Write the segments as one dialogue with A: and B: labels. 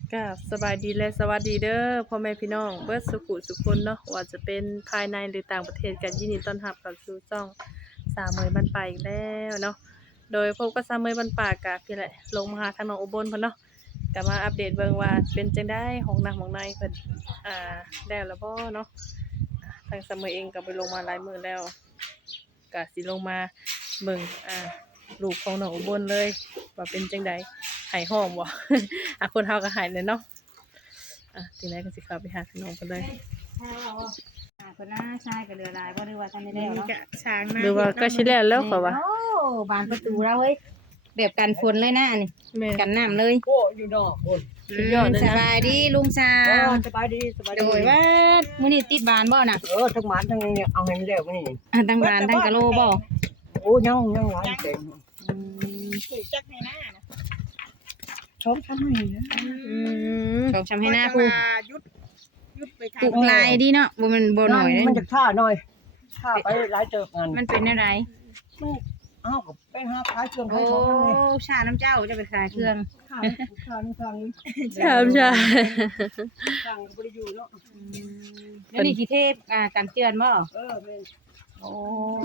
A: ก็สบายดีและสวัสดีเด้อพ่อแม่พี่น้องเบิดสุขุสุขคนเนาะว่าจะเป็นภายในหรือต่างประเทศกันยินดีต้อนรับเข้าสู่ช่องสาวเมยบ้านป่าอีกแล้วเนาะโดยพบกับสาวเมยบ้านป่ากะพี่แหละลงมาหาทางน้องอุบลเพิ่นเนาะก็มาอัปเดตเบิ่งว่าเป็นจังได๋ห้องน้ำห้องในเพิ่นแล้วบ่เนาะทางสาวเมยเองก็ไปลงมาหลายมื้อแล้วก็สิลงมาเบิ่งรูปของน้องอุบลเลยว่าเป็นจังได๋หายห้องบ่ คนเฮาก็หายเลยเนาะทีแรกก็สิเข้าไปหาพี่น้องกันเลย
B: คนน่าชายกับเรือลายบ่หรือว่าท่านได้แล้วเนาะ
C: ช้างนะ
A: หรือว่าก็สิแล้วแล้วเขาว่า
B: โอ้บานประตูแล้วเว้ยแบบกันฝนเลยนะนี่
A: แม่
B: กันน้ำเลย
C: โอ้อยู่ดอกโอ้ย
A: สุดยอดเลย
B: ส
A: นะ
B: บายดีลุงชา
C: สบายดีสบาย
B: โด
C: ดี
B: ยว่ามื้อนี้ติดบานบ่น่ะ
C: ทั้งหมานทั้งเนี่ยเอาให้มันแล้วนี่
B: ทั้งบานทั้งกะโลบ่
C: โอ้ยังหลายเต็ม
D: ถูกจักให้หน้านะ
C: ชมทำให้นะ
B: ชมชำให้หน้าครู
D: ยุดไปทา
B: ปลู
D: ง
B: กลายดีเนาะบ่มันบ่หน่อยเด้
C: มันจะท่าหน่อยท่าไปหลายเติบงาน
B: มันเป็นอะไร
C: อ้าวกับเป็นห้าขายเครื่อง
B: โอ้
C: ขายของนี่
B: ชาน้ำเจ้าจะไปขายเครื่อง
C: ข้างนี้
A: ใช่
C: ข้างก็บ่ได้อยู่เนาะ
B: แล้วนี่กี่เทพกันเตือนบ่
C: แม่น
B: โอ้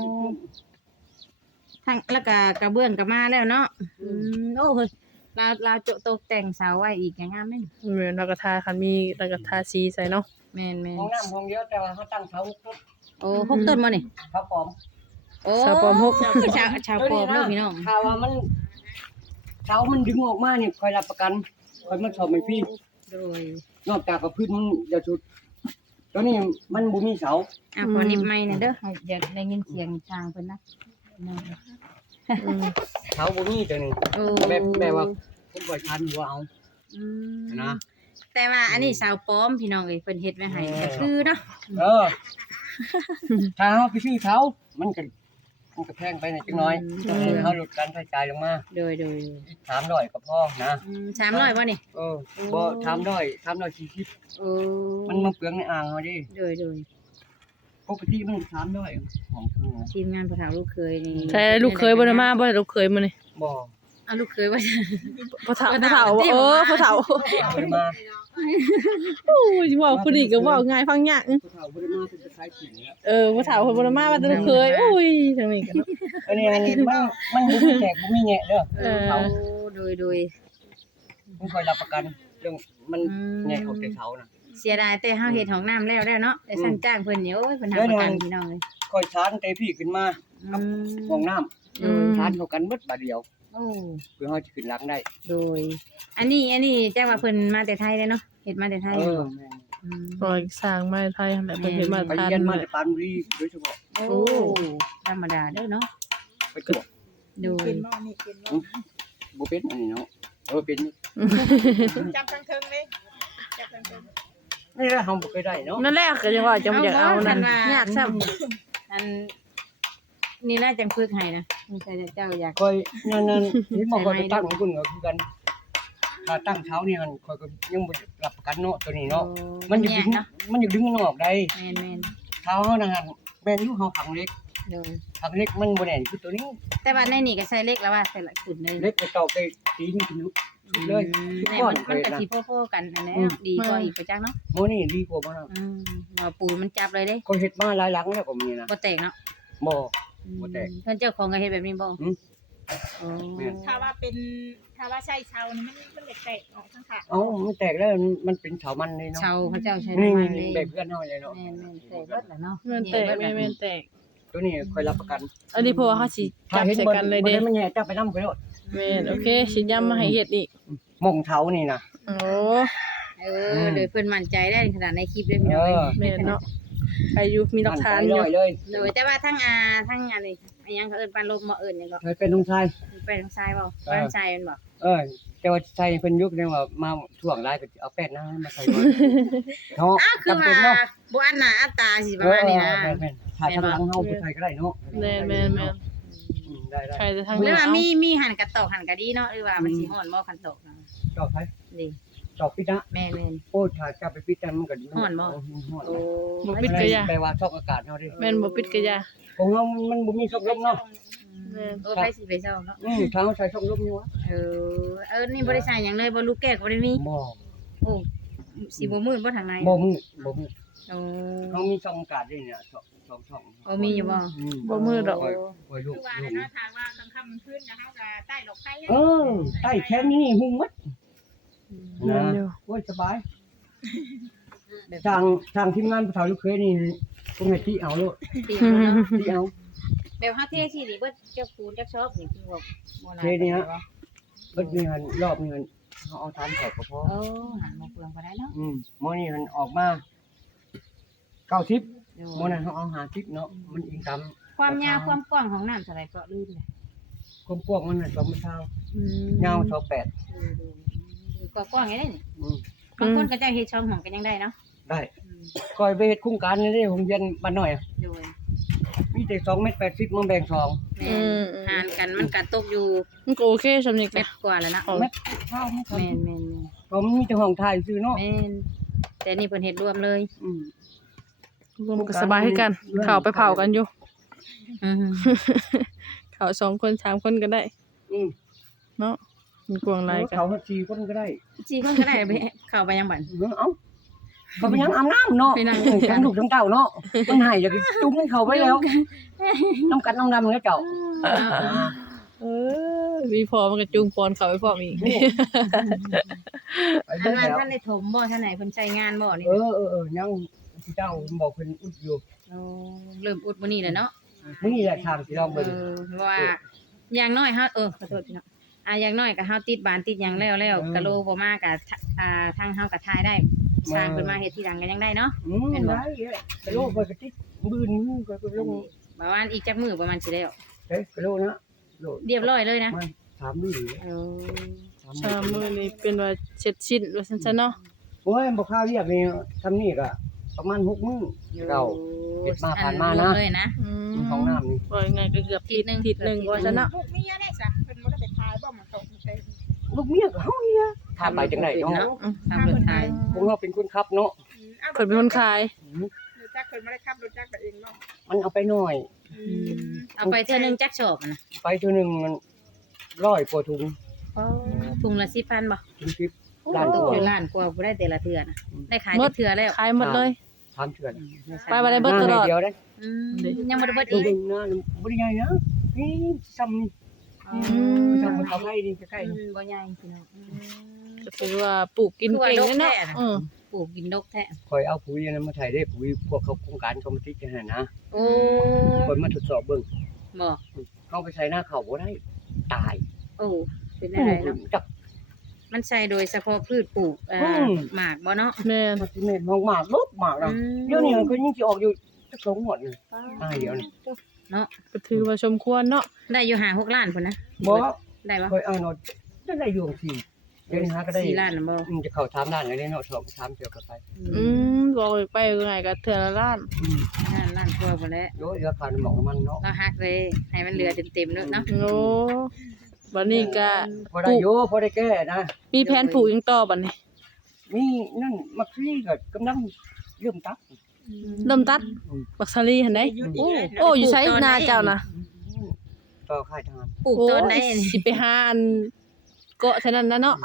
B: ทั้งแล้วก็กระเบื้องก็มาแล้วเนาะโอ้เฮ้ยลาวโจะตกแต่งเสาไว้อีกงามแม่น
A: เหมือนเราก็ทาคันมีเราก็ทาสีใส่เนาะ
B: แม่น
C: ห้องน้ำห้องเดียวแต่ว่าเขาตั้งเสาปุ๊บ
B: โอ้หกต้นบ่นี่
C: เขาปลอม
B: โอ้
A: สาวปอม6
B: ชาวปลอมเด้อพี่น้อง
C: ถ้าว่ามันเสามันดึงออกมานี่คอยรับประกันคอยมาสอบให้พี่
B: โดย
C: นอกจากกับพื้นมันจะสุดตอนนี้มันบ่มีเสา
B: ขอนิบไม้หน่อยเด้ออยากได้ยินเสียงทางเพิ่นนะ
C: เสาบ่มีตัวนี้
B: โอ้
C: แบบว่าผมบ่ทันหัวเอา
B: อืม
C: นะ
B: แต่ว่าอันนี้สาวปลอมพี่น้องเอ้ยเพิ่นเฮ็ดไว้ให้ก็คือเนาะ
C: ถ้าเฮาไปซื้อเสามันก็แพงไปหน่อยจังน้อยเฮาลดการใช้จ่ายลงมา
B: โดย
C: 300ก็พอนะ
B: 300บ่นี่
C: บ่340
B: โอ้
C: มันมาเปลืองในอ่างเฮาดิ
B: โดย
C: ปกติมัน300ของกู
B: ทีมงานผู้เฒ่าลูกเคยนี่
A: ใช่ลูกเคยบ่ได้มาบ่ได้ลูกเคยมื้อนี้
C: บ่
B: ลูกเคยว่า
A: พ่อเฒ่าพ่อเฒ่า
C: บ่ได้มา
A: โอ้ยเว้าผู้นี้ก็เว้าง่ายฟังยาก
C: ผู้เฒ่าบ่ได้มาเป็นขายขิงแล้ว
A: พ่อเฒ่าเพิ่นบ่ได้มาว่าแต่ลูกเคยโอ้ยทางนี้ก็เนาะ
C: อันนี้มันบ่มีแตกบ่มีแงะเด้อ
B: โอ้โดย
C: ผมคอยรับประกันเรื่องมันแงะออกจากเสาน่ะ
B: เสียดายแต่เฮาเฮ็ดห้องน้ำแล้วเนาะแต่สั่นจ้างเพิ่นนี่โอ้ยเพิ่นทำประกันพี่น้องเลย
C: คอยชานเตพี่ขึ้นมากับห้องน้ำชานเข้ากันเบิดบาดเดียว
B: โอ้
C: เพื่อเฮาสิขึ้นหลังได้
B: โดย อันนี้จ้างว่าเพิ่นมาแต่ไทยเลยเนาะเฮ็ดมาแต่ไทย
C: เอ
B: เลย
C: อ
B: บ่
A: ปล่อยสร้างไม้ไทยหั่นแหละเพิ่นเฮ็ดมา
C: ไป
A: ทาน
C: เรียนมา
A: แหละ
C: จากปรานบุรีโดยเฉพาะ
B: โอ้ธรรมดาเด้อเนาะ
C: ไปกวด
B: โดย
D: เป็นหม้อนี่เป็นหม้อ
C: บ่เป็นอันนี้เนาะเป็น
D: จับทั้งเทิงเลยจับทั้งเทิง
C: นี่แหละเฮาบ่เคยได้เนาะ
A: นั่นแหละก็ยังว่าจะบ่อยากเอานั่นยากซ้ํ
B: อันนี่น่าจังฝึกให้นะมีใครเจ้าอยาก
C: คอยนั่นนี่บ่คอยไปตั้งของคุณก็คือกันถ้าตั้งเช้านี่มันคอยก็ยังบ่รับประกันเนาะตัวนี้เนาะมันอยู่ดึง
B: เนาะ
C: มันอยู่ดึงมันออกได้
B: แม่น
C: เท้าเฮานั่นแม่นอยู่เฮาผังเล็ก
B: ๆโดย
C: ผังเล็กมันบ่แน่นคือตัวนี้
B: แต่ว่าในนี่ก็ใส่เล็กแล้วว่าใส่ละขึ้นเลย
C: เล็กไปตอกไปตีนี่ขึ้นเลย
B: แม่มันก็สิโพๆกันอันนี้ดีกว่าอีกประจักษ์เนาะ
C: โมนี่ดีกว่าบ่นะ
B: เอาปูนมันจับเลยเด้
C: คนเฮ็ดมาหลายหลังแล้วก็มีนะ
B: บ่แตกเนาะ
C: บ่
B: เพิ่นเจ้าของก็เฮ็ดแบบนี้บ่
C: อืม
B: โอ้
D: ถ้าว่าใช่เชานี่มันแตกออกทั้งขา
C: เอ้ามันแตกแล้วมันเป็นเถามันเลยเนาะ
B: ชาวพระเจ้าใช้
C: นี่
B: น้ำมันเลย
C: แบบเพื่อนเฮาเลยเนาะ
B: แม่นๆแตกเบิดล่ะเนาะ
A: แม่นแตกแม่นแตก
C: ตัวนี้ค่อยรับประกัน
A: อันนี้เพราะว่าเขาสิจับใส่กันเลยเด้
C: บ่ได้มันแย่จับไปนำไปโลด
A: แม่นโอเคสิย้ำมาให้เฮ็ดอีก
C: มงเถานี่นะ
A: โอ้
B: โดยเพิ่นมั่นใจได้ขนาดในคลิปเลยพี่
C: เอ
B: น้อง
C: อ
A: แม่นเนาะใครอยู่มีหลักฐานอ
C: เล
A: ยู่
C: ยเลย
B: โดยแต่ว่าทั้งทั้งอันนี้อันยังเขาเอิ้นปานลมบ่เอิ้นหยังก็
C: เคยเป็นลุงชาย
B: ไปทางซ้ายบ่บ้านซ้ายมันบ่
C: แต่ว่าชายเพิ่นยุคนึงว่ามาถ่วงหลายก็เอาแป้นนะมาใส่ก่อนเนาะ
B: คือว่าบ่อันหน้าอันตาสิประมาณนี้นะ
C: ถ่ายทางหลังเฮาผู้ชายก็ได้เนาะ
A: แม่น
C: ได้
A: ใครจะทาง
B: หรือ
A: นี้
B: ว่า
A: เอา
B: มีหันกระตอกหันกระดีเนาะหรือว่ามันสิฮ้อนบ่คันตกนะ
C: จอบไป
B: นี่
C: จอบปิดนะ
B: แม่น
C: โอ้ถ้าจะไปปิดแต่มันก็
B: ฮ้อนบ่
C: ฮ้อน
B: ๆโอ้
A: บ่ปิดก็อย่า
C: แปลว่าช่องอากาศเฮาดิ
A: แม่นบ่ปิดก็อย่า
C: ของเฮามันบ่มีช่องลมเนาะ
B: โอ้ไปสิไปเจ้าเนาะ
C: ถ้าเฮาใส่ช่องลมอยู่วะ
B: นี่บ่ได้ใส่หยังเลยบ่ลูกแก้วก็บ่ได้มี
C: บ่
B: โอ้สิบ่มืดบ่ทางใน
C: บ่มืด
B: โอ้
C: เฮามีช่องอากาศด้วยเนี่ยช่อง
B: โอ้มีอยู่บ่
A: บ่มืดดอก
C: ปล่อยลู
D: คื
C: ก
D: อว่าเนาะทางว่ากลางค่ำกลางคืนนะคะก็ใต้หลอกไฟ
C: ใต้แค่นี้หุ้มมัด
A: แม่
C: นะ
A: นอยู่
C: โอ้ยสบายทางทีมงานผู้เฒ่าลูกเคยนี่คงให้ที่เอาโลด
B: ตีบ่เนาะ
C: ที่เอา
B: แบบเฮาเทสินี่เบิดจักปูนจักชอบนี่คือว่าบ่หลาย
C: เทนี่ฮะ เบิดนี่หันรอบนี่หันเฮาเอาทานแขกก็พอ
B: โอ้หันบ่เปลืองบ่ได้เนาะ
C: มื้อนี้หันออกมา90มื้อนั้นเฮาเอา50เนาะมันอิงตาม
B: ความยาวความกว้างของน้ำเท่าไหร่ก็ลืมเลย
C: ความกว้างมันน่ะ2เมตรยาว28
B: ดูก็กว้างไงได้นี่
C: อืม
B: บางคนก็จะเฮ็ดช่องห้องกันยังได้เนาะ
C: ได้คอยไปเฮ็ดโครงการนี่เด้โรงเรียนบ้านน้อยอะ
B: โดย
C: มีแต่2เมตร80มันแบ่ง2
B: แม่หารกันมันก็ตกอยู่
A: มันก็โอเคสำนี้
B: เม็
A: ก็
B: ดกว่าแล้วนะ
C: เมตรเท่ามัน
B: แม่นแม่น
C: ก็มีแต่ห้องถ่ายซื่อเนาะ
B: แม่นแต่นี่เพิ่นเฮ็ดรวมเลย
C: อืม
A: รวมก็สบายคือกันเข้าไปเผากันอยู่
B: อือ
A: เข้า2คน3คนก็ได้
C: อืม
A: เนาะมันกวางหลายกัน
C: เขา4คนก็ได้
B: จีคนก็ได้ไปเข้าไปยังบัด
C: เอ้าเขาไปยังอาบน้ำเนาะ
B: ไปนั่ง
C: ทั้งลูกทั้งเต้าเนาะมันให้อยากจุ้มให้เขาไปแล้วน้ำกัดน้ำดำแล้วเจ้า
A: เออมีพอมันก็จุงปอนเข้าไปพร้อมอีก
C: ไป
B: ท่า
C: เบิ่
B: น
C: งแล้ว
B: ท่านได้ถมบ่ท่านไหนเพิ่นใช้งานบ่นี่
C: ยังพี่เจ้าบอกเพิ่นอุดอยู่
B: โอ้เริ่มอุดมื้อนี้แหละเนาะ
C: มื้อนี้แหละทางสิลอง
B: เอ
C: เบิ่ง
B: อเพราะว่าอย่างน้อยเฮาขอโทษพี่น้องอย่างน้อยก็เฮาติดบ้านติดหยังแล้วกะโลบ่มาก็ทางเฮาก็ทายได้สร้างเพิ่นมาเฮ็ดที่หลังก็ยังได้เนาะ เป็นบ่
C: ได้กะโลไปกะติกบืนก็ลง
B: ประมาณอีกจักมื้อประมาณสิแล้ว
C: เด้กะโลนะโล
B: เรียบร้อยเลยนะ
C: มัน3มื้อ
B: เออ
A: ชามื้อนี้เป็นว่าเช็ดชิ้นว่าซั่นซะเนาะ
C: โอ้ยบ่ค่าเรียกนี่ทำนี่ก็ประมาณ6มื้อเก่า เฮ็ดมาผ่านมานะ
B: อัรวเลยนะ
C: ของน้ำนี่
A: ว่ายังไงก็เกือบทิศหนึงว่าซั่นเนาะ
D: ลูกเมียได้จ้ะเพิ่นบ่ได้ไปทายบ่มันตกมันใช่
C: ลูกเมียก็เฮาเนี่ยถ้าไปจังได๋เนาะ
B: ทางเพิ่นทาย
C: พวกเราเป็นคนขับเนาะ
A: เพิ่นเป็นคนขาย
D: รถจักรเพิ่นบ่ได้ขับรถจักรไปเองเนาะ
C: มันเอาไปหน่อย
B: เอาไปเทื่อนึงจักชอบอะนะ
C: ไปเท่านึงมัน100กว่าถุง
B: ถุงละ10,000บ่
C: ถึง10
B: ล้า
C: ล้าน น
B: ต
C: ตั
B: ก
C: ว
B: อยู่ล้านกว่าบ่ได้แต่ละเทื่อนะได้ขาย
A: หม
B: แต่
A: ด
B: เทื่อแล้ว
A: ขายหมดเลย
C: 3เทื่อน
A: ไปบ่ได้เบิดตลอด
C: เดียวเด้
B: อืมยังบ่ได้เบิด
C: ดู
B: อีก
C: นะบ่ได้ใหญ่นะนี่ซ้ำนี่
A: ม
C: ซ้ำเขาให้นี่ใกล้ๆนี่
B: บ่ใหญ่พี่น้อง
A: ก็ถือว่าปลูกกินเก่งเลยเนาะอือ
B: ปลูกกินดกแท้
C: คอยเอาปุ๋ยอันนั้นมาใส่ได้ปุ๋ยพวกเขาโครงการเขามาติดกันหั่นนะ
B: โอ้
C: คอยมาทดสอบเบิ่ง
B: บ่
C: เอาไปใส่หน้าเขาบ่ได้ตาย
B: โอ้เป็นอะไรเนาะ
C: จับ
B: มันใช้โดยเฉพาะพืชปลูกหมากบ่เนาะ
A: แม่น
C: มันสิแม่นมากๆลบมากนะเดี๋ยวนี้มันก็ยังสิออกอยู่จักสองหมดนี่เดี๋ยวนี่
A: ก็ถือว่าสมควรเนาะ
B: ได้อยู่5-6ล้านพุ่นนะ
C: บ่
B: ได้บ่
C: คอยเอาเนาะได้อยู่ที่เดี๋ยวนี้หาก็ได้
B: 4ล้านน่ะบ่
C: จะเข้า3ด้านเลยเนาะ2 3เที่ยวก็ไป
A: บอกไปไงก็เทื่อละล้าน
B: ล้านกว่าพุ่นแหละ
C: โดยราคาน้ำมันเนาะ
B: เราหักเลยให้มันเหลือเต็มๆเนาะ
A: โอ้บัดนี้ก็
C: บ่ได้อยู่พอได้แก้นะ
A: มีแผนปลูกหยังต่อบัดนี้
C: มีนั่นมักซี่ก็กำลังเริ่มตัด
A: เริ่มตัดบักซาลีหั่นได้โอ้อยู่ไสนาเจ้านะ
C: ต่อค่ายทหาร
B: ปลูกต้นได้
A: โอ้ยสิไปหาอันเกาะเท่านั้นนะเนาะ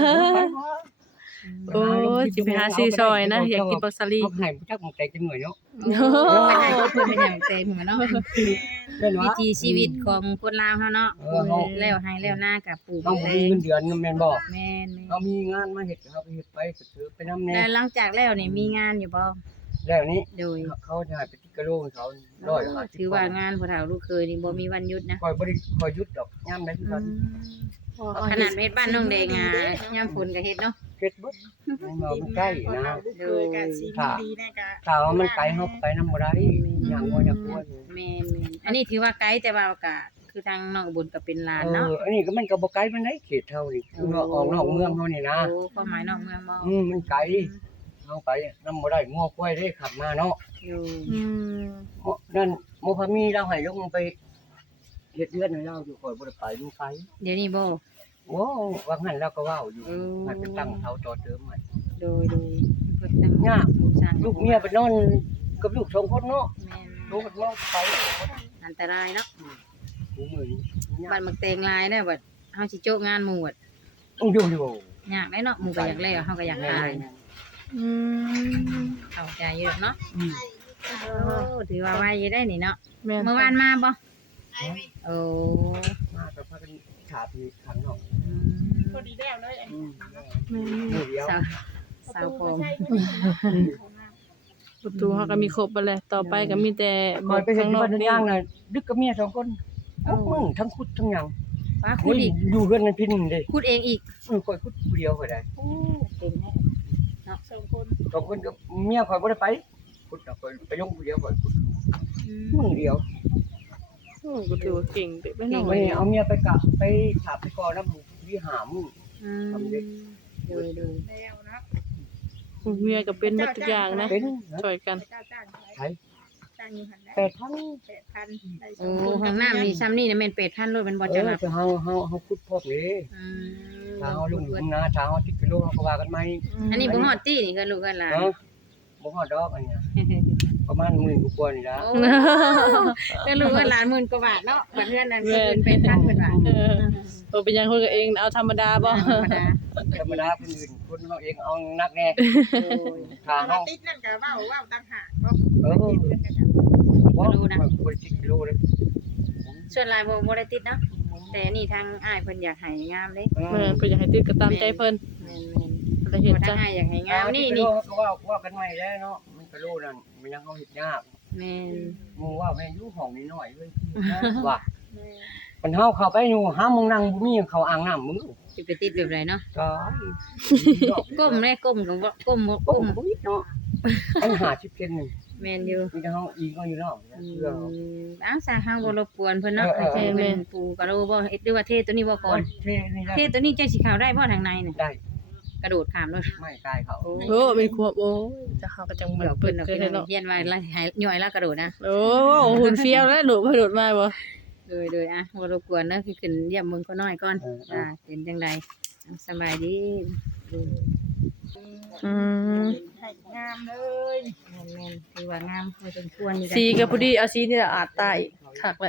A: โอ้ยสิไปหาซื้อซอยนะอยากกินบักซาลี
C: เขาให้จักมันใจจังหน่อยเนาะ
B: ไปให้เพิ่นเป็นอย่างเต็มหัวเนาะ
C: แม่น
B: วิ
C: ว่า
B: ถีชีวิตของคนลาวเฮาเนาะ
C: เออเฮา
B: แล้วให้แล้วหน้ากับปลูก
C: เรา
B: เอ
C: มี
B: ง
C: เงินเดือนแม่นบ่
B: แม่น
C: เรามีงานมาเฮ็ดครับเฮ็ดไปก็ถือไปนำแน่
B: แล้วหลังจากแล้วนี่มีงานอยู่บ่
C: แล้วนี้
B: โดย
C: เขาจะให้ไปติดกะโหลกเขา150
B: ถือว่างานผู้เฒ่าลูกเคยนี่บ่มีวันหยุดนะ
C: คอยบ่ได้คอยหยุดดอกยามใดคือกัน
B: ขนาดเฮ็ดบ้านน้องแดงยามฝนก็เฮ็ดเนาะ
C: เฮ็ดเบิดมันใกล้นะ
D: โดยการสีดีแน่ก็
C: ถ้าว่ามันไกลเฮาไปนำบ่ได้อย่างบ่อยากกลัว
B: แม่นๆอันนี้ถือว่าไกลแต่ว่าก็คือทางน้องบุญก็เป็นลานเนาะ
C: อันนี้ก็มันก็บ่ไกลปานใดเขตเฮานี่คือว่าออกนอกเมืองเฮานี่นะ
B: โอ้ความหมายนอกเมืองบ่
C: มันไกลเฮาไปนำบ่ได้งัวควายได้ขับมาเนาะ
B: อยู่
C: นั่นโมพามีเราให้ลงไปเฮ็ดเรือนให้เราอยู่ข่อยบ่ได้ไปดูไฟ
B: เดี๋ยวนี้บ่
C: โอ้ว่างั้นเราก็เว้าอยู่
B: เออ
C: ให้ไปตั้งเสาต่อเติมใหม่
B: โดยเพิ่นตั้ง
C: ยาก
B: ลูกช้าง
C: ลูกเมียไปนอนกับลูก2คนเนาะ
B: แม่น
C: ลูกก็นอนไป
B: อันตรายเนาะ
C: กูมื้อนี้ยา
B: บ้าก นมักแตงลายได้บัดเฮาสิโจ๊กงานหมู่บัด
C: ต้องอยู่
B: ยากได้เนาะหมู่ก็อยากแล้วเฮาก็อยากขาย
A: อืม
B: เข้าใจอยู่เนาะ
C: อืม
B: โอ้ถือว่าไวอยู่ได้นี่เนาะ
A: แม่น
B: เมื่อวานมาบ่โอ้
C: มาก็พากันฉาบอยู่ข้างนอก
B: อืม
D: พอดีแล้วเลยอัน
C: อื
D: นี้
C: มมื้อเดียว
B: สาวสาวผม
D: ใช่
A: ประตูเฮาก็มีครบไปแล้วต่อไปก็มีแต่
C: ก่อนไปเฮ็ด
A: ข้าง
C: ที่
A: นอ
C: บ้าก น
A: นี่
C: ย่างน่ะดึกกับเมีย2คนคุดมึงทั้งคุดทั้งหยัง
B: ว่าคุดอีก
C: อยู่เฮือนนั่นพี่นึงเด้
B: คุดเองอีก
C: ข่อยคุดผู้เดียวข่อยได้
B: โอ้เก่งแท้
D: สองคน
C: 2คนกับเมียข่อยบ่ได้ไปคุดน่ะข่อยไปลงผู้เดียวข่อยคุดมื้อเดียว
A: โอ้ก็ถือว่าเก่งเด็กไม่น้อ
C: วัน
A: ย
C: นี้เอาเมียไปกะไปฉาบไปก่อนนำวิหารมื้อ
B: อืม
C: ทำเด็ก
B: ดู
D: แล้วนะ
A: เมียก็เป็นหมดทุกอย่างนะ
C: เป็น
A: ช่วยกัน
D: เจ้าจ้าง
C: ไผ
D: จ้างอยู่หันได้
C: 8,000
D: 8,000ได้ส
B: โอ้
D: องคน
B: ห้องน้ำนี่ซ้ำนี่น่ะแม่น8,000โลดมันบ่จังหวัด
C: แต่เฮาคุดพร้อมนี่
B: อืม
C: ถ้าเฮาลุงอยู่นาถ้าเฮา10กิโลเฮาก็ว่ากันใหม่
B: อันนี้บ่ฮอดตี้นี่ก็ลูกกันหลาน
C: เนาะบ่ฮอดดอกอันเนี้ยประมาณ10,000กว่านี่ล่ะ
B: โอ้ก็ลูกกันหลานหมื่นกว่าบาทเนาะบัดเทื่อนั้นก็เป็น8,000เพิ่นว่า
A: เออตัวเป็นยังคนกับเองเอาธรรมดาบ่
B: ธรรมดา
C: ธรรมดาคนอื่นคนเฮาเองเอานักแน่ถ้า
D: เอา
C: เฮา
D: ติดนั่นก็เว้าต่างหากเนาะ
C: เออ
D: เพื่อนกันจ้ะ
C: บ่รู้นะบ่ได้10กิโลเลย
B: ส่วนหลายบ่ได้ติดเนาะแต่นี่ทางอ้ายเพิ่นอยากให้งามเด้
A: เออเพิ่นอยากให้ติดก็ตามใจเพิ่น
B: แม่น
A: ก็
B: ๆ
A: เฮ็ด
B: บ่ทา
A: จ้ะ
B: งอ้ายอยากให้งามนี่
C: นี่
B: นี่
C: ก็ว่ากันใหม่แล้วเนาะมันกิโลนั่นมันยังเฮาเฮ็ดยาก
B: แม่น
C: หมู่ว่าแม่อยู่ห้องน้อยๆเว้ยว่ามันเฮาเข้าไปอยู่หามึงนั่งบ่มีเขาอ่างน้ำมึง
B: สิไปติดแบบไรเนาะ
C: ตาย
B: ก้มเลยก้มก็บ่ก้มบ่
C: ก้
B: ก้
C: ม
B: ม
C: บ่มีเนาะอัน50เซนนึง
B: แม่นอยู่
C: มีแต่เฮาอีกก็อยู่เนาะเชื่อ
B: อ้าวซาเฮาบ่รบกวนเพิ่นเนาะ
C: เออ
B: ให้เพิ่นปูกระโดดบ่เฮ็ดหรือว่าเทตัวนี้บ่ก่อน
C: เทนี่ได้
B: เทตัวนี้จังสิเข้าได้บ่ทางในน่ะ
C: ได้
B: กระโดดข้ามเลย
C: ไม่กายเขา
A: โอ้เป็นควบโอ้จะเฮาก็จังเหมือน
B: เดี๋ยว
A: เปิ
B: เพิ่
A: ด
B: นเอา
A: เค
B: ไป
A: ยให้เนาะ
B: เฮียนไว้แล้วให้ย่อยแล้วกระโดดนะ
A: โอ้หุ่นเฟี้ยวแล้วหนูไปโดดมาบ่
B: โดยอ่ะบ่รบกวนเด้อคือขึ้นเยี่ยมเมืองเขาน้อยก่อนจ้าเป็นจังไดสบายดี
A: อืม
D: ให้งามเลย
B: แม่นๆถือว่างามพอสมควรอยู่
A: สีก็พอดีเอาสีนี่อาจตายคักแหละ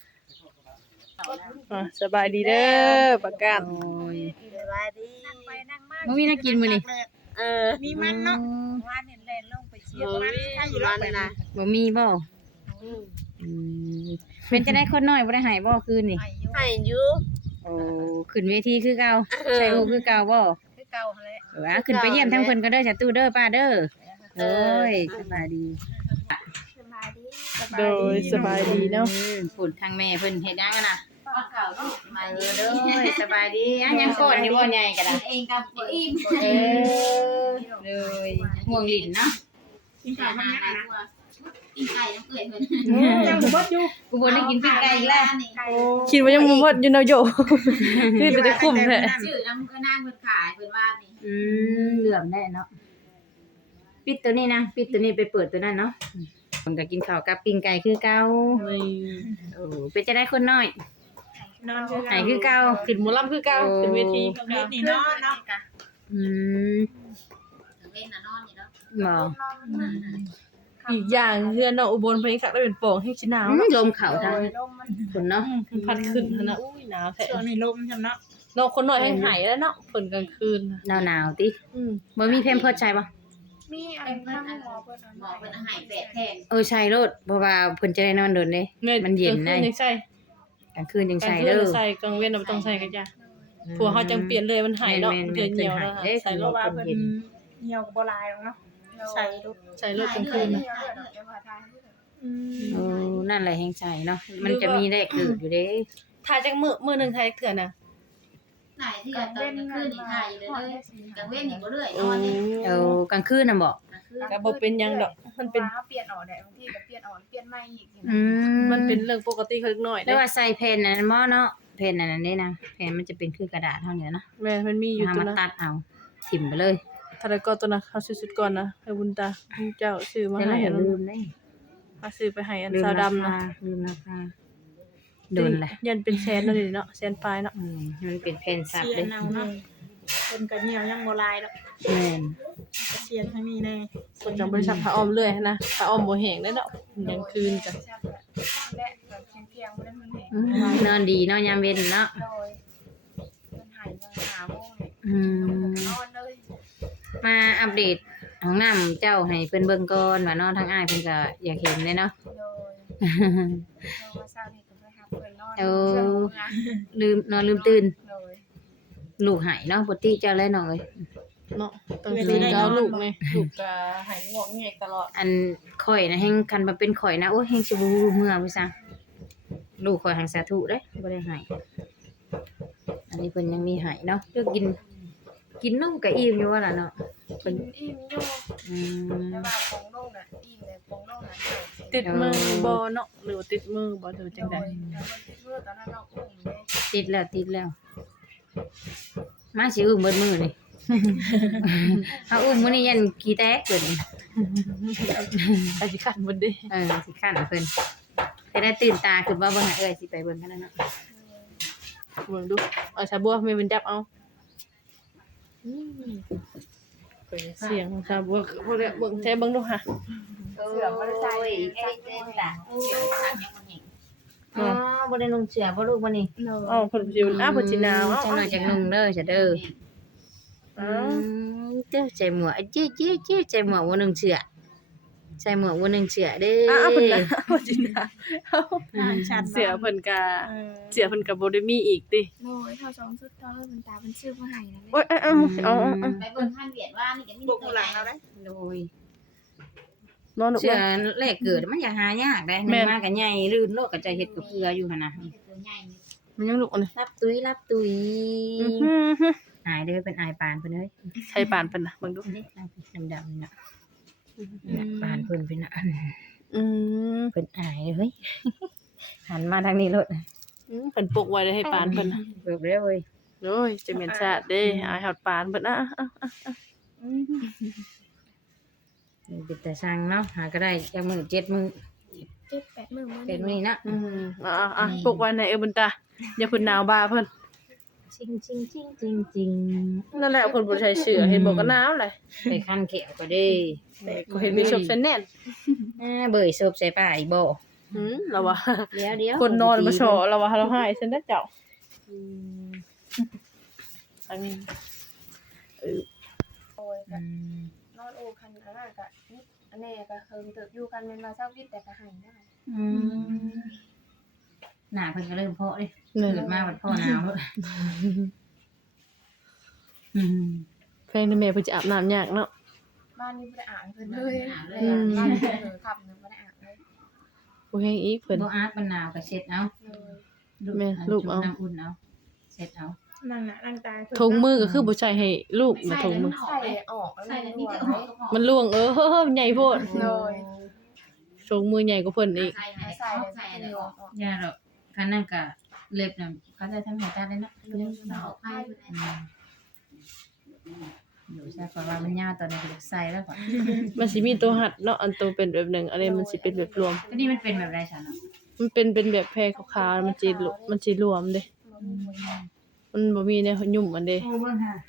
A: สบายดีเด้อประกาศ
B: โอ้ย
D: สบายดีนั่งไปนั่งมา
B: บ่มีน่ากินมื้อนี้
D: มีมันเนาะวานเห็นแลนลงไปเชียร์มันถ้าอยู่รอบไปนะ
B: บ่มีบ่อืมเป็นจะได้คนน้อยบ่ได้หายบ่คืนนี่
D: ให้อยู่
B: โอ้ขึ้นเวทีคือเก่าใส่ฮูคือเก่าบ่
D: คือเก่าหั่นแหละ
B: ว่าขึ้นไปเยี่ยมทั้งเพิ่นก็เด้อจ้ะตู้เด้อป้าเด้อโอ้ยสบายดี
D: สบายดี
A: โดยสบายดีเนาะ
B: ฝุ่นทางแม่เพิ่นเฮ็ดหยังกันน่ะมาเด้อสบายดีอ่ะยังก่อนอยู่บ่ใหญ่ก็ได้
E: เองกับอิ่ม
B: เออเลยห่วงลิ้นเนาะ
D: กินข้าวมันยังนะ
E: กินไก่น้ำเกลือเพิ่น
D: ยังบ่อยู่
B: กูบ่ได้กินปิ้งไก่อีกแล้ว
A: คิดว่ายังบ่หมดอยู่เนาะโยคือจะคุ้มแท้
E: ชื่อน้ำก็นางเพิ่นขายเพิ่นว่านี่
B: เหลื่อมได้เนาะปิดตัวนี้นะปิดตัวนี้ไปเปิดตัวนั้นเนาะผมก็กินข้าวกับปิ้งไก่คือเก่าโอ้เป็นจะได้คนน้อย
D: นอนคือ
B: ไหนคือเก่า
A: ขึ้นหมอลำคือเก่าขึ้นเวที
D: เฮ็ดนี่นอนเนาะ
B: อืม
E: เว้นน่ะนอนอยู่เนาะ
B: หมอ
A: อีกอย่างเฮือนเนาะอุบลเพิ่นคักได้เป็นโป่งให้สิหนาวเนาะ
B: ลมเข่าทาง
D: ลมมัน
B: ฝนเนาะ
A: พัดขึ้นหั่นน่ะอุ้ยหนาวแท้
D: ช่วงนี้ลมใช่เนาะ
A: เนาะคนน้อยให้หายแล้วเนาะฝนกลางคืนน่ะ
B: หนาวๆติ
A: อืม
B: บ่มีเพมเพิร์ดใช่ปะ
D: มีอันนั้นหมอเพิ่น
E: หมอเพิ่นเอาให้แปะแทน
B: ใช่โลดเพราะว่าเพิ่นจะได้นอนโดนเด้ มันเย็นได้
A: กลางคืยังใส่
B: กลางคืนยัง
A: กลา
B: ใส่
A: งคืน
B: เด้อ
A: ใส่กลางเว้นน่ะบ่ต้องใส่ก็จ้ะผัวเขาจังเปลี่ยนเลยมันหายเนาะเดือนเหี่ยวแล้วใส่
D: เพ
A: ร
D: ราะ
A: ถ
D: ว่าเพิ่นเหี่ยวกับบ่ลายหรอกเนาะใส่ลูก
A: ใส่รถกลางคืนน่ะ
B: โอ้นั่นแหละแฮงใส่เนาะมันจะมีได้เกิดอยู่เด้
A: ถ่ายจักมื้อหนึงถ่ายเทื่อน่ะ
E: ไหนที่ตอนกลางคืนนี่ถ่ายอยู่เลยกลางเว้นนี่บ่เรื่อยน
A: โอ้
E: อนนี่
B: กลางคืนน่ะบ่
A: ก็บ่เป็นหยังดอกมันเป็น
D: เปลี่ยนออกได้บางทีก็เปลี่ยนออกเปลี่ยนใหม่อีก
A: มันเป็นเรื่องปกติของเล็กน้อย
B: แล้
A: เด้
B: วว่าใส่แผ่นนั้นบ่เนาะแผ่นนั้นนี่นะแผ่นมันจะเป็นคือกระดาษเท่านี้เนาะ
A: แม่มันมีอยู่
B: เอา
A: ตัว
B: มา
A: นะ
B: ตัดเอาถิ่มไปเลย
A: ถ้าได้ก็ตัวนะเขาซื้อสุดก่อนนะให้บุญตาคุณเจ้าซื้อมา
B: แต่
A: ให้
B: เราอย่า
A: อัน
B: ลืมเด้
A: เขาซื้อไปให้อัน
B: ลืม
A: สาว
B: รา
A: ดำ
B: คา
A: นะ
B: ลืมราคาโดนแหละ
A: ยันเป็นแสนเนาะนี่เนาะแสนปลายเนาะ
B: มันเป็นแผ่นสับ
D: เสีย
B: เด้
D: นเอาเนาะคนก็เหี่ยวยังบ่ลายแล้ว
B: แม่น
D: เสียนทั้งนี้แน่
A: คนจังบริษัทพระอ้อมเรื่อยนะพระอ้อมบ่แห้งได้เนาะยังคืนกัน
D: และแบบเพียงๆบ่ได้มันแห้ง
B: นอนดีเนาะยามเว้นเนาะ
D: โดยมันหายมาหาโมงนี่นอนเลย
B: มาอัปเดตห้องน้ำเจ้าให้เพิ่นเบิ่งก่อนว่าเนาะทางอ้ายเพิ่นก็อยากเห็นเลยเนาะ
D: โดยเราเช้านี่ก็ไปหาเพิ่นนอน
B: โอ้
D: เรื่องของงาน
B: ลืมนอนลืมตื่น
D: โดย
B: ลูกหายเนาะปกติเจ้าแล้วน้องเอ้ย
A: เนาะต้องคืนก็เอาลูกไงลูกก็หายงวงแงกตลอด
B: อันข่อยนะแฮงคันมาเป็นข่อยนะโอ้ยแฮงสิบ่รู้เมื่อพี่ซังลูกข่อยหังสาธุเด้บ่ได้หายอันนี้เพิ่นยังมีหายเนาะเลือกกินนมก็อิ่มอยู่ว่าล่ะเนาะ
D: กินอิ่มอยู่
B: อืม
D: แต่ว่าของน้องน่ะอิ่มเลยของน้องน่ะเดี๋ยว
A: ติดมือบ่เนาะหรือว่าติดมือบ่หรือจังได๋
D: แต่มันติดมือตอนนั้นน้องอุ้มเลย
B: ติดแล้วมาสิอุ้มเบิดมื้อนี่ เอาอุ้มมื้อนี้ยันขี้แตกเพิ่น
A: ไอ้สิคันบ่ได้
B: สิคั่นเพิ่นจะได้ตื่นตาขึ้นว่าเบิ่งหาเอ้ยสิไปเบิ่งกันนั่นเนาะ
A: เบิ่งดูเอาชาบัวแม่มันจับเอาเป็นเสียงของชาบัวบ่ได้เบิ่งแท้เบิ่งดูค่ะ
B: เสือบ่ได้ใส่เต้นตาเสือขาดยังบ่เห็นอ๋อบ่ได้นุ่งเสื้อบ่ลูกบ่นี่
A: อ้าวเพิ่นสิอ้าวเพิ่นสิหนาว
B: จังหน่อยจังนุ่งเด้อจ้ะเด้อเด้อใจหมวกเจ๊ใจหมวกบ่นุ่งเสื้อใจหมวกบ่นุ่งเสื้อเด้อ
A: อ้าวเพิ่นน่ะเพิ่นสิหนาว
D: ชัด
A: เสียเพิ่นก็เสียเพิ่นก็บ่ได้มีอีกติ
D: โดยเท่าสองสุดเท่ามันตาเป็นชื่อมาให้นะ
A: โอ๊ยเอา
E: ไปเบิ่งท่านเวียดว่านี่ก็มีตัวหลังเราได้
B: โดย
A: นอนลูก
B: เสื้อ
A: เอ้ย
B: แรกเกิดมันอย่าหายากได้นึงมาก็ใหญ่ลื่นโลกก็จะเฮ็ดกับเพื่ออยู่หั่นน่ะ
E: ตัวใหญ่นี่
A: มันยังลูกอันนี้
B: รับตุยหายเด้อเป็นอายปานเพิ่นเอ้ย
A: ใช้ปานเพิ่นน่ะเบิ่งดู
B: นี่ดำๆน่ะปานเพิ่นเป็นอัน
A: อืม
B: เพิ่นอายเฮ้ย หันมาทางนี้โลด
A: เพิ่นปลุกไว้ได้ให้ปานเพิ่นน่ะ
B: เบิบเด้อเว้ย
A: โอ้ยจะเหม็นชาติเด้อายฮอดปานเพิ่นอ่ะ
B: นี่เป็นแต่สั่งเนาะหาก็ได้จักมื้อ7มื้อ
D: 7-8 มื้อมื้อ
B: เป็นมื้อนี้นะ
A: ปลุกไว้ในบุญตาอย่าเพิ่นหนาวบ้าเพิ่น
B: จริง
A: นั่นแหละเพิ่นบ่ใช้เสื้อเห็นบ่ก็หนาวเลย
B: ไปคันแขวก็ได้
A: แต่ก็เห็นมีชบเส้นแน่น
B: เบยซบใส่ป้าอีกบ่
A: เราว่า
B: เดี๋ยว
A: คนนอนบ่ชอเราว่าเราหายซั่นเด้อเจ้าอันนี้
D: โอ้ยก็นอนโอคันอันนั้นก็นิดอันนี้ก็เฮิงเติบอยู่กันแม่นว่าเช้าวิทย์แต่ก็ให้ได้
B: หน้าเพิ่นก็เริ่มเพาะเด้เกิดมาบัดพ่อหนาวแล้ว
A: แฟนแม่เพิ่นจะอาบน้ำยากเนาะ
D: บ้านนี้บ่ได้อ่านเพิ่นเลยบ้านนี้เออขับนึงบ่ได้อ่านเลย
A: บ่แฮงอีกเพิ่น
B: บ่อาบมันหนาวก็เช็ดเอา
A: แม่ลูกเอา
B: น้ำอุ่นเอาเช็ดเอา
D: นั่นน่ะร่างกาย
A: ถุงมือก็คือบ่ใช้ให้ลูกนะถุงมือ
D: ใส่ออกแล้ว
E: ใส่
D: มัน
E: นี่
D: รั่ว
E: ก็
D: ไห
E: ห
D: ม
E: อก
A: มันล่วงใหญ่โพด
D: โดย
A: ถุงมือใหญ่กว่าเพิ่นอีก
E: ใส่
D: ใส่ใส่เลยออก
B: ย่าดอกคันนั้นก็เล็บน่ะเขาได้ทั้งหัวตาเลยเนาะ
E: ออกให้
B: อยู่ใช่เพราะว่ามันยาวตอนนี้ก็ใส่แล้วก่อน
A: มันสิมีตัวหัดเนาะอันตัวเป็นแบบหนึงอันนี้มันสิเป็นแบบรวม
B: ก็นี่มันเป็นแบบไรฉันเนาะ
A: มันเป็นแบบแพรขาวๆมันสิรวมเด้มันบ่มีแนวยุ่มอันเด้
B: โอ้เบิ่งค่ะ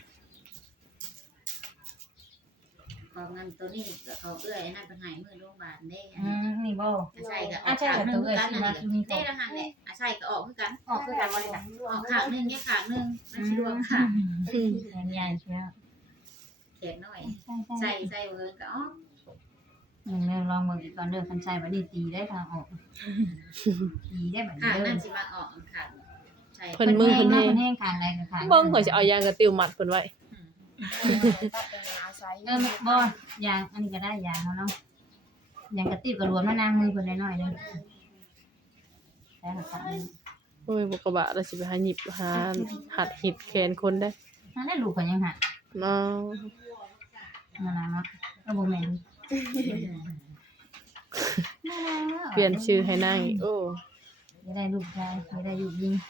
E: ของเงินตัวนี้เขาเอื้อยนั่นเป็นหายมือโรงพยาบาลได้
B: นี่บ่
E: ใส่ก็ออกขางนึงกันนั่นได้ละหันแหละใส่ก็ออกคือกัน
B: ออกคือกันบ่ได้จ้ะ
E: ออกขางนึงเนี่ยขางนึงมันสิรวมค่ะ
B: ใหญ่ๆใช่ไหม
E: แขนหน่อยใส่เวิร์นก็ออก
B: เรื่องลองเบิ่งอีกก่อนเด้อคันใช้บ่ได้ตีได้ทางออกตีได้แบบ
E: ขาง
B: นี้
E: นั่
B: เด้
E: น
B: อ
E: สิมาออกขางใช่
A: เพิ่นมือเพิ่น
B: แห้
A: แห้ง
B: แห้งขาดอะไรก็ขาด
A: เบิ่งข่อยสิเอายางกระติวมัดเพิ่นไว้
D: ตัดเป็นอาศัย
B: บ่ยางอันนี้ก็ได้ยางเนาะยางกระติบก็รวมมานางมือเพิ่นได้น้อยเด้อแต่ขาด
A: โอ้ยบ่กระบะแล้วสิไปหาหยิบหาหัดหิดแขนคนได้
B: นั่นแหละลูกเพิ่นยังหัด
A: เนาะ
B: นั่นน่ะเนาะก็บ่แม่น
A: เปลี่ยนชื่อให้นางอีกโอ้
B: ไม่ได้ลูกชายไม่ได้ลูกยิง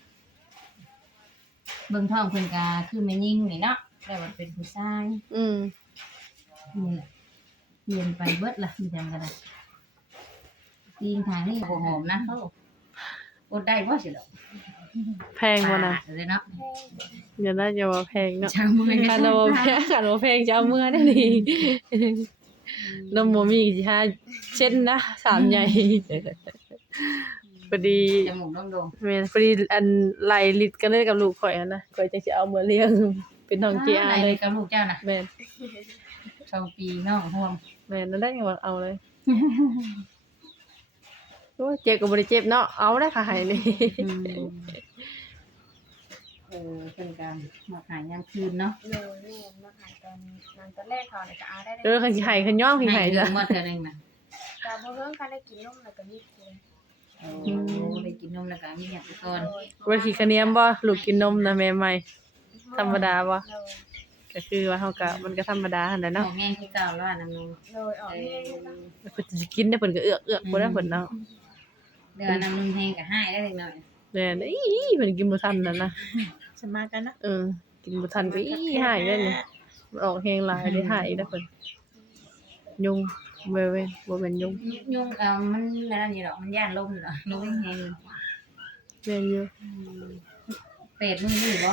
B: เบิ่งท้องเพิ่นก็คือแม่ยิงนี่เนาะแต่ว่าเป็นผู้ชาย นี่แหละเปลี่ยนไปเบิดล่ะที่ทำกันนะตีนทางนี่บ่หอมนะเขาอดได้บ่สิดอก
A: แพงบ่นะ
B: เลยเนาะ
A: อย่าได้อย่าว่าแพงเนาะ
B: ชาวเมือง
A: คันเราบ่แพงคันบ่แพงจะเอาเมื่อได้นี่นมบ่มีสิหาเช่นนะสามใหญ่พอดี
B: จมูกโด่ง
A: แม่นพอดีอันไหลลิดกันเลยกับลูกข่อยหั่นนะข่อยจังสิเอาเมื่อเลี้ยงเป็นน้องเจอา
B: เล
A: เลย ย
B: กับลูกเจ้าน่ะ
A: แม่น
B: 2 ปีน้องห่วง
A: แม่นนั่นได้ยังว่าเอาเลยโอ้ยเจ็บก็บ่ได้เจ็บเนาะเอาได้ค่ะให้นี่
B: เพิ่นก็มาขายยามคืนเนาะ
D: เลยแม่มาขายตอนแรกเขาเนี่ยก็เอาได้
A: คันสิให้คันย่องสิให้
B: เดื
A: จ้ะ
B: อนหมดเทื่อนึงน่ะ
D: แต่พอเพิ่งการได้กินนมแล้วก็มีเลย
B: ได้กินนมแล้วก็มีหยังก่อน
A: บ่ขี้คะเนียมบ่ลูกกินนมนะแม่ใหม่ ธรรมดาบ่ ก็คือว่าเฮาก็มันก็ธรรมดาหั่นแหละ
B: เนาะ
A: เนาะ
B: แม่งคือเก่าแล้วน้ำนม
D: เลยออกแห้ง
A: เพิ่นสิกินได้เพิ่นก็เอือกๆบ่ได้เพิ่นเนาะ
B: เดือนน้ำนมแห้งก็ให้ได้เล็กน้อย
A: แม่นอีเพิ่นกินบ่ทันนั่นนะ
F: สมากันนะ
A: กินบ่ทันก็อีหายเลยนี่มันออกแฮงหลายได้หายได้เพิ่นยุงเว้ยๆบ่แม่นยุง
B: ยุงมันแล้วนี่ดอกมันย่านลมเนาะลมแห้ง
A: แม่นอยู่
B: เป็ดมื้อนี้บ่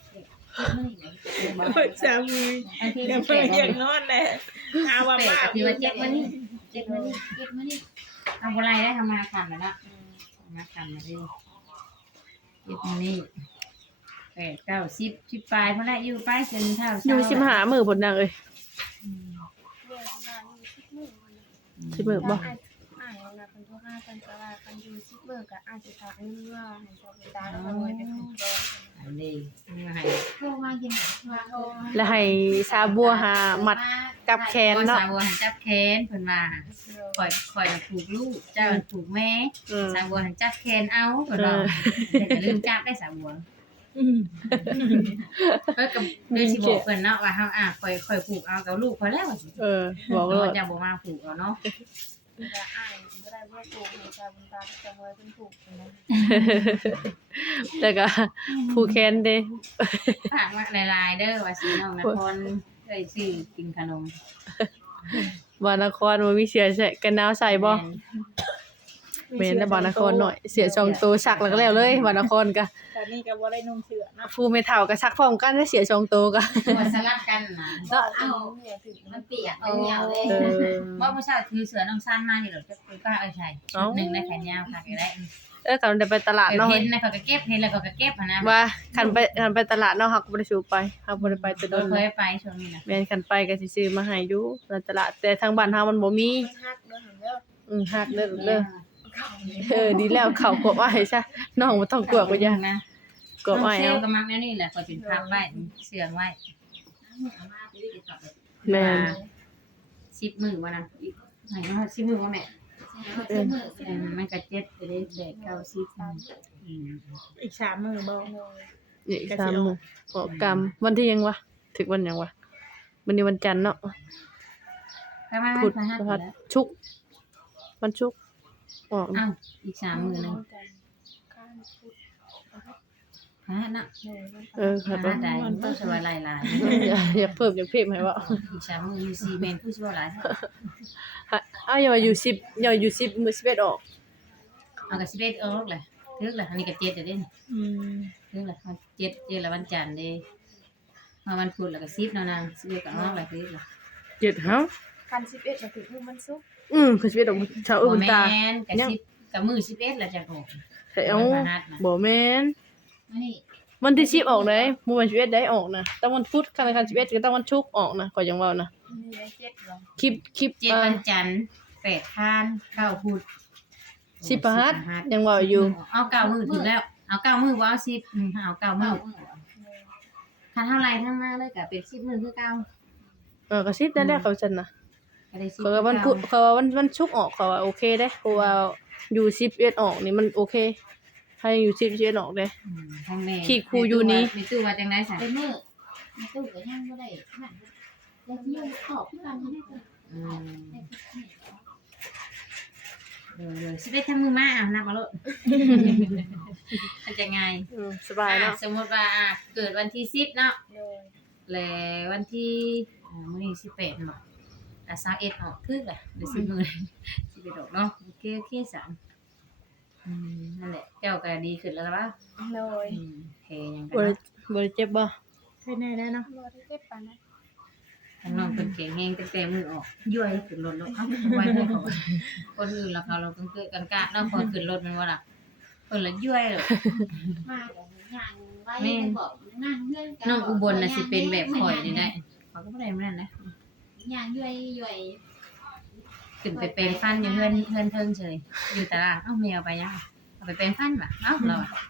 F: สามี
B: อันที่
F: อย่า
B: เป็
F: เพิ่ง
B: ด
F: อย่างนอนแหละหาว่า
B: เป็ด
F: บ้า
B: ก็คือว่าเจ็บมื้อนี้เจ็บมื้อนี้เอาบ่ไรได้ทำมาคั่นแล้วเนาะมาคั่นมาดิเจ็บมื้อนี้8 9 10 10ปลายพุ่นแหละอยู่ไปจนเท่า
A: อยู่15มื้อพุ่นนางเอ้ย
D: เนี่ยนานอยู่10 มื้อ
A: 10มื้อบ่
D: อ่านนะคนทั่วห้ากันก็ว่ากันอยู่10 มื้อก็อาจจะทำให้เมื่อให้ชาวบ้านเอาไว้เป็นของแก
B: อันนี้มาให้
E: โทรมากินมาโทร
A: แล้วให้ซาบัวหามัดกับแขนเนาะ
B: สาวหันจับแขนเพิ่นว่าข่อยผูกลูกเจ้าผูกแม่สาวหันจับแขนเอาเพิ่นว่าแต่ลืมจับได้สาวบัวเพิ่นก็เลยสิบอกเพิ่นเนาะว่าเฮาข่อยผูกเอากับลูกข่อยแล้ว
A: บอกเลย
B: จะบ่มาผูกเอาเนาะ
D: จะอ่านก็ได้ว่าปลูกในชาวบ้านจะไว้เป็นปลูกนะ
A: แล้วก็ผู้แคนเด้
B: ฝากมาหลายๆเด้อว่าสิน้องนครเคยซื้อกินขนม
A: บ่นครบ่มีเสื้อใส่กันหนาวใส่บ่แม่นแล้วบ่นครหน่อยเสื้อช่องโตซักแล้วก็แล้วเลยบ่นครก็
F: ตอนนี้ก็บ่ได้นุ่งเสื้อนะ
A: ผู้ไม่เฒ่าก็ซักพร้อมกันได้เสื้อช่องโตก็
B: ตัวสลับกันน่ะ
D: เอาเนี่ยถึง
E: มันเปียกมันเหนียวเลย
B: บ่ผู้ชายถือเสือน้องซันมานี่ดอกจะคือป้าใช่นึงได้แขนยาวค่ะก็ได้
A: กันได้ไปตลาดเนาะ
B: เห็นนะเขาก็เก็บเห็นแล้วเขาก็เก็บนะ
A: ว่าคันไปตลาดเนาะเฮาก็บ่ได้ซื้อไปเฮาบ่ได้ไปแต่โด
B: โดน
A: น
B: เคยไปช่วงนี้นะ
A: แม่นคันไปก็สิซื้อมาให้อยู่ในตลาดแต่ทางบ้านเฮามันบ่มี
D: ฮักเด้อหันเด้อ
A: ฮักเด้อลูกเด้อ
D: เขา
A: ดีแล้วเข้ากบอ้ายซะน้องบ่ต้องกลัวก็อย่า
B: นะ
A: กบอ้าย
B: เซล
A: เอา
B: ก็มักแนวนี้แหละก็เป็นพักไว้เสื่องไว้
A: แม่น
B: 10มื้อว่านะให้เฮา10มื้อว่าแม่มันก็7ไปได้8 9 10
F: อีก3มื้อบ่
A: อีก3มื้อออกกรรมวันที่ยังวะถึกวันหยังวะวันนี้วันจันทร์เนาะ
B: ประมาณ
A: พุธ
B: พฤหัส
A: พฤหัส
B: แล้ว
A: ชุกร์วันชุกร์ออก
B: อ้าวอีก3มื้อนึง
D: ข้างพุทธ
B: พฤหัสนะ
A: ครับ
B: พฤหัสใดมันต้องสบายหลาย
A: อยากเพิ่มอยากเพิ่มให้ว่า
B: ๆอีก3มื้ออยู่4แม่นผู้สิว่าหลาย
A: อย่าอยู่10อย่าอยู่10มื้อ11ออก
B: เอาก็11ออกแหละถึกแหละอันนี้ก็7เด้นี่ ถึกแหละ7แล้ววันจันทร์เด้มาวันพุธแล้วก็10แล้วนาง11ก็ออกแล้วถึกแล้ว
A: 7เฮา
D: คัน11มาถึงมันซุก
A: คือ11ออกเช้าอื่นตา
B: แม่นก็10กับมื้อ11แล้วจะออก
A: แต่เอา
B: พฤหัสน่ะ
A: บ่แม่น
E: นี่
A: วันที่10ออกได้มื้อวัน11ได้ออกนะแต่วันพุธคัน11ก็ต้องวันชุกร์ออกนะก็ยังเว้านะ
D: มีได้7บ่
A: คลิป
B: 7วันจันทร์8ค้าน9พุธ
A: สิบพฤหัสยังเว้าอยู่
B: เอา9มื้อถึงแล้วเอา9มื้อบ่เอา10เอา9มื้อคันเท่าไหร่ทั้งมาเลยก็เป็น10มื้อคือเก่า
A: ก็10ได้แล้วเขาซั่นน่ะ
B: ก็ได้10
A: เขาว่าวันพุธเขาว่าวันชุกร์ออกเขาว่าโอเคเด้เพราะว่าอยู่11ออกนี่มันโอเคให้อยู่11ออกเด้
B: ทั้งแม่
A: ขี้ครูอยู่นี่
B: มีตู้ว่าจังได๋ซะ
E: เป็นมือในตู้ก็ยังบ่ได้นั่นแล้วที่ยังขอบที่กันนี่
B: สิได้ทั้งมือมาเอานับมาโลดมันจะไง
A: สบายเนาะ
B: สมมุติว่าเกิดวันที่10เนาะ
D: เลย
B: แล้ววันที่มื้อนี้18เนาะแต่21ออกคือล่ะได้10มื้อ11ดอกเนาะโอเคนั่นแหละเจ้าก็ดีขึ้นแล้วล่ะบ่
D: เลย
B: เฮยังกั
A: บ่
B: น
A: ได้บ่ได้เจ็บบ่
F: ใช่แน่ๆเนาะ
D: บ่ได้เจ็บปานนั้น
B: ทางน้องเพิ่นแข็งแรงตั้งแต่มือออกย้วยขึ้นรถแล้วเอ้าไว้ให้เขาคนอื่นล่ะเขาเราเพิ่นเกิดกันกะเนาะพอขึ้นรถแม่นบ่ล่ะเพิ่นละย้วยเลย
E: มาย่างไว้ได้บอกนั่งเพื่อนกัน
B: น้องอุบลน่ะสิเป็นแบบข่อยนี่ได้เขาก็บ่ได้มันนั่นนะ
E: ย่างย่อย
B: ขึ้นไปเป็นฟันอยู่เฮือนเทิงเฉยอยู่ตารางเอ้าแมวไปยังเอาไปเป็นฟันว่ะเอ้าเราอะ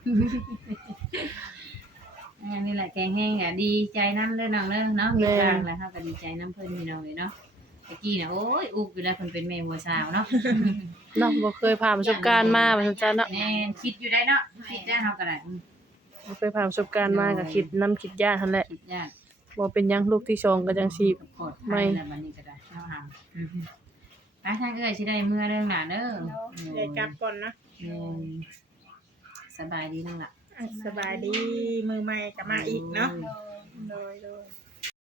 B: นี่แหละแกงแห้งอ่ะดีใจนำเด้อน้องเด้อเนาะมีทางแล้วเฮาก็ดีใจนำเพิ่นพี่น้องเลยเนาะตะกี้น่ะโอ้ยอุกอยู่แล้วเพิ่นเป็นแม่หัวสาวเนาะ
A: เนาะบ่เคยผ่านประสบการณ์มาว่าซั่นจ้ะเนาะ
B: แม่นคิดอยู่ได้เนาะคิดได้เฮาก็ได้
A: บ่เคยผ่านประสบการณ์มาก็คิดนำคิดยากหั่นแหละ
B: คิดยาก
A: บ่เป็นหยังลูกที่สองก็จังสิ
B: ปลอดภัยแล้วบัดนี้ก็ได้เฮาหาไปทางเอ้ยสิได้เมื่อเรื่องหน้าเด้อ
F: เดี๋ยวกลับก่อนนะ
B: แม่นสบายดีนั่งล่ะ
F: สบายดีมือใหม่กลับมาอีกเนาะ
D: โดย
F: โดย